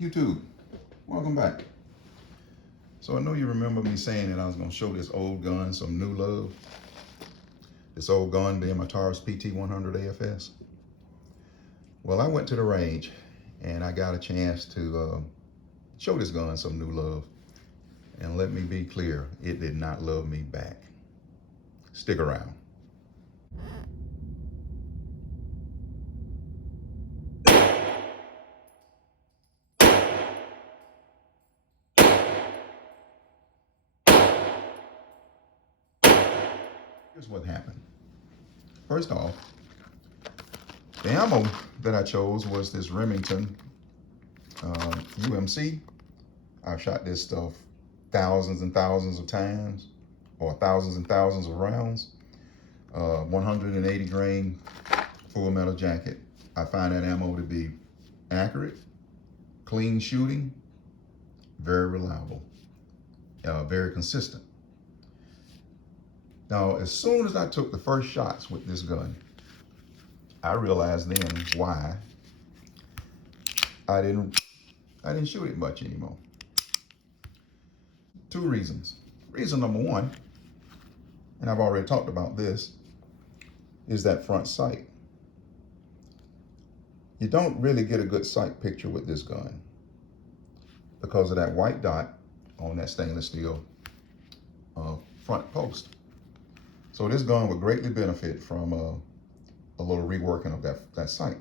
YouTube, welcome back. So I know you remember me saying that I was going to show this old gun some new love. This old gun being my Taurus PT-100 AFS. Well, I went to the range and I got a chance to show this gun some new love. And let me be clear, it did not love me back. Stick around. Here's what happened. First off, the ammo that I chose was this Remington UMC. I've shot this stuff thousands and thousands of times, or thousands and thousands of rounds. 180 grain full metal jacket. I find that ammo to be accurate, clean shooting, very reliable, very consistent. Now, as soon as I took the first shots with this gun, I realized then why I didn't shoot it much anymore. Two reasons. Reason number one, and I've already talked about this, is that front sight. You don't really get a good sight picture with this gun because of that white dot on that stainless steel front post. So this gun would greatly benefit from a little reworking of that sight.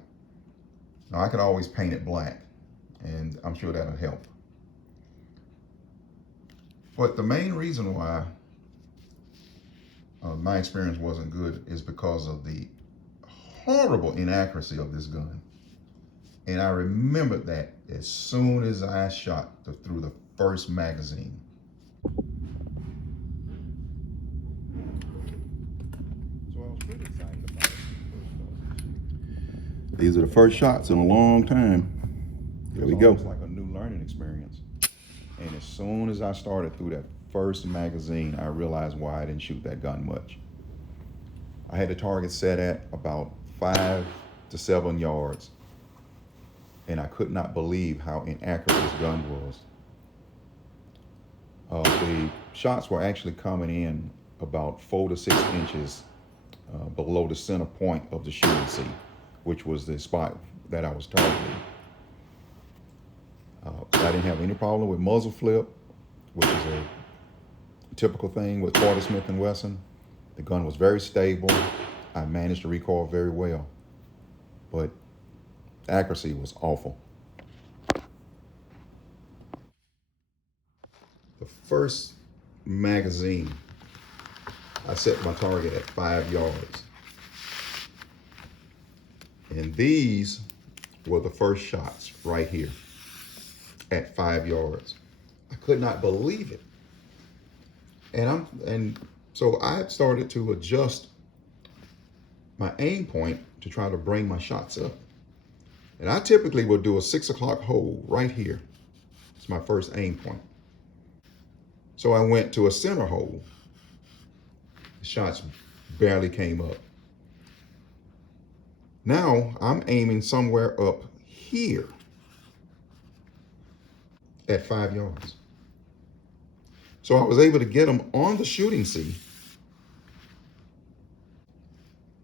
Now I could always paint it black, and I'm sure that'll help. But the main reason why my experience wasn't good is because of the horrible inaccuracy of this gun. And I remembered that as soon as I shot through the first magazine. So I was pretty excited about it. These are the first shots in a long time. Here we go. It's like a new learning experience. And as soon as I started through that first magazine, I realized why I didn't shoot that gun much. I had the target set at about 5 to 7 yards. And I could not believe how inaccurate this gun was. The shots were actually coming in about 4 to 6 inches below the center point of the shooting seat, which was the spot that I was targeting. I didn't have any problem with muzzle flip, which is a typical thing with Smith & Wesson. The gun was very stable. I managed to recoil very well, but accuracy was awful. The first magazine, I set my target at 5 yards. And these were the first shots right here at 5 yards. I could not believe it. And so I started to adjust my aim point to try to bring my shots up. And I typically will do a 6 o'clock hole right here. It's my first aim point. So I went to a center hole. The shots barely came up. Now I'm aiming somewhere up here at 5 yards. So I was able to get them on the shooting seat.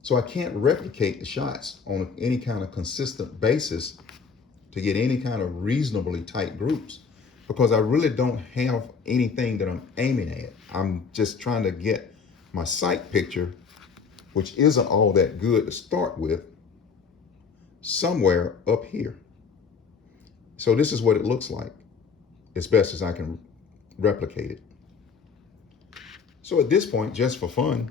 So I can't replicate the shots on any kind of consistent basis to get any kind of reasonably tight groups, because I really don't have anything that I'm aiming at. I'm just trying to get my sight picture, which isn't all that good to start with, somewhere up here. So this is what it looks like, as best as I can replicate it. So at this point, just for fun,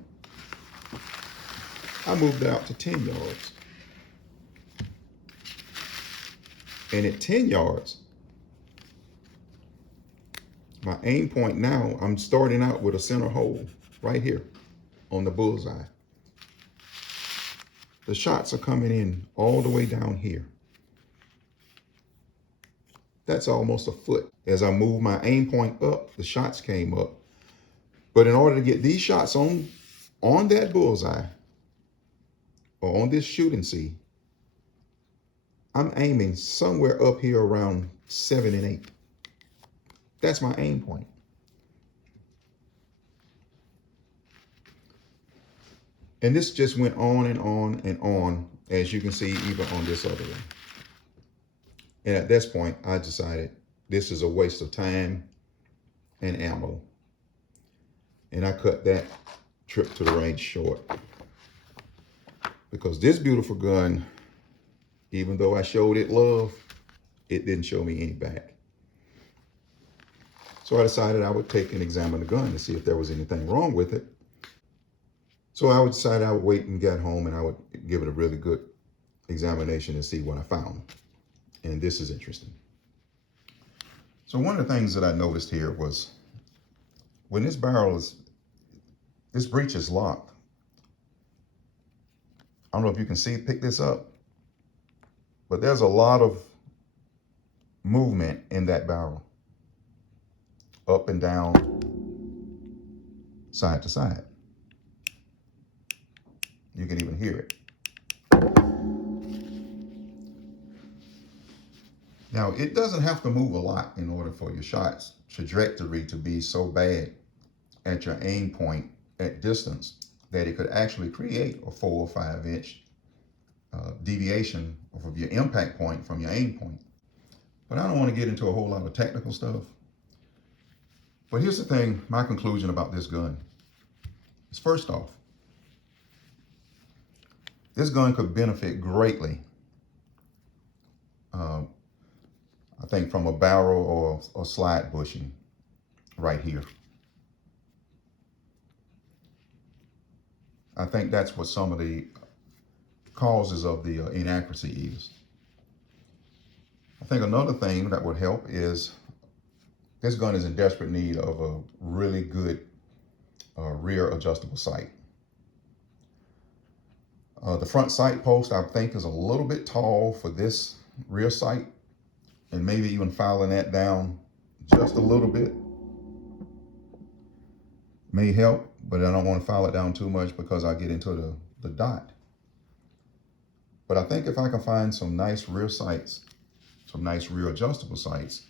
I moved out to 10 yards. And at 10 yards, my aim point now, I'm starting out with a center hole right here on the bullseye. The shots are coming in all the way down here. That's almost a foot. As I move my aim point up, the shots came up. But in order to get these shots on that bullseye, or on this shooting seat, I'm aiming somewhere up here around 7 and 8. That's my aim point. And this just went on and on and on, as you can see, even on this other one. And at this point, I decided this is a waste of time and ammo. And I cut that trip to the range short. Because this beautiful gun, even though I showed it love, it didn't show me any back. So I decided I would take and examine the gun to see if there was anything wrong with it. So I would decide I would wait and get home and I would give it a really good examination and see what I found. And this is interesting. So one of the things that I noticed here was when this breech is locked. I don't know if you can pick this up, but there's a lot of movement in that barrel. Up and down, side to side. You can even hear it. Now, it doesn't have to move a lot in order for your shot's trajectory to be so bad at your aim point at distance that it could actually create a 4 or 5 inch deviation of your impact point from your aim point. But I don't want to get into a whole lot of technical stuff. But here's the thing, my conclusion about this gun is, first off, this gun could benefit greatly, I think, from a barrel or slide bushing right here. I think that's what some of the causes of the inaccuracy is. I think another thing that would help is this gun is in desperate need of a really good rear adjustable sight. The front sight post, I think, is a little bit tall for this rear sight, and maybe even filing that down just a little bit may help, but I don't want to file it down too much because I get into the dot. But I think if I can find some nice rear sights, some nice rear adjustable sights,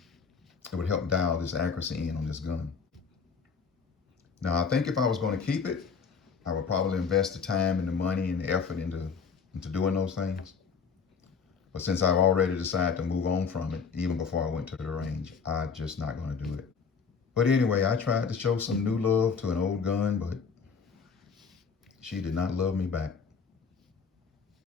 it would help dial this accuracy in on this gun. Now, I think if I was going to keep it, I would probably invest the time and the money and the effort into doing those things. But since I've already decided to move on from it, even before I went to the range, I'm just not going to do it. But anyway, I tried to show some new love to an old gun, but she did not love me back.